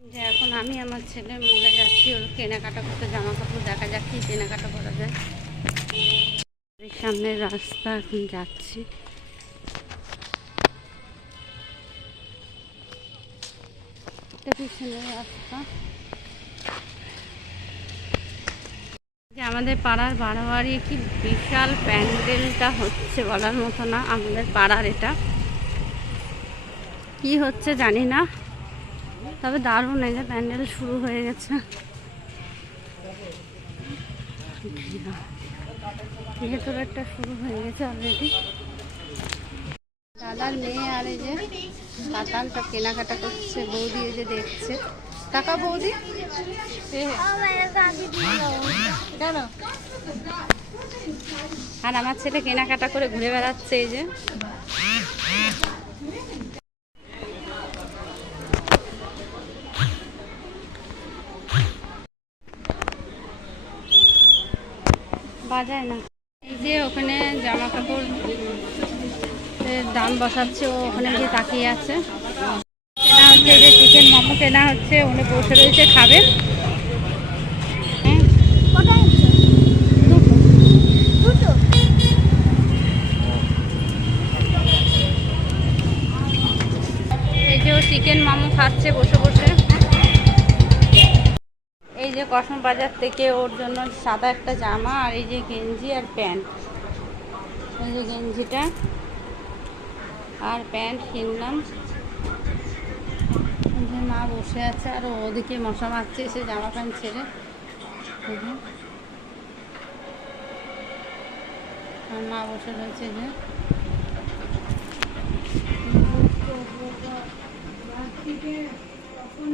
যে এখন আমি আমার ছেলে মলে যাচ্ছি ওর কেনাকাটা করতে, জামা কাপড় দেখা যাক কি কেনাকাটা করা যায়। সামনের রাস্তা এখন যাচ্ছি। এটা পিছনের রাস্তা। যে আমাদের পাড়ার বাড়াবাড়ি কি বিশাল প্যান্ডেলটা হচ্ছে বলার মতো না। আমাদের পাড়ার এটা কি হচ্ছে জানি না, তবে দারুণ এই যে প্যান্ডেল শুরু হয়ে গেছে। ভেতরেরটা শুরু হয়ে গেছে অলরেডি। দাদার মেয়ে আর এই যে কাতাল সব কেনাকাটা করছে। বৌদি এই যে দেখছে। টাকা বৌদি আর আমার ছেলে কেনাকাটা করে ঘুরে বেড়াচ্ছে এই যে। বাজায় না। এই যে ওখানে জামা কাপড় দাম বসাচ্ছে, ও ওখানে গিয়ে তাকিয়ে আছে। কেনা হচ্ছে যে চিকেন মোমো কেনা হচ্ছে, উনি বসে রয়েছে খাবে। এই যে ও চিকেন মোমো খাচ্ছে বসে বসে। এই যে কসম বাজার থেকে ওর জন্য সাদা একটা জামা আর এই যে গেঞ্জি আর প্যান্ট। এই যে গেঞ্জিটা আর প্যান্ট কিনলাম। মা বসে আছে আর ওদিকে মশা মারছে এসে জামা প্যান্ট ছেড়ে। আর মা বসে রয়েছে যে। কখন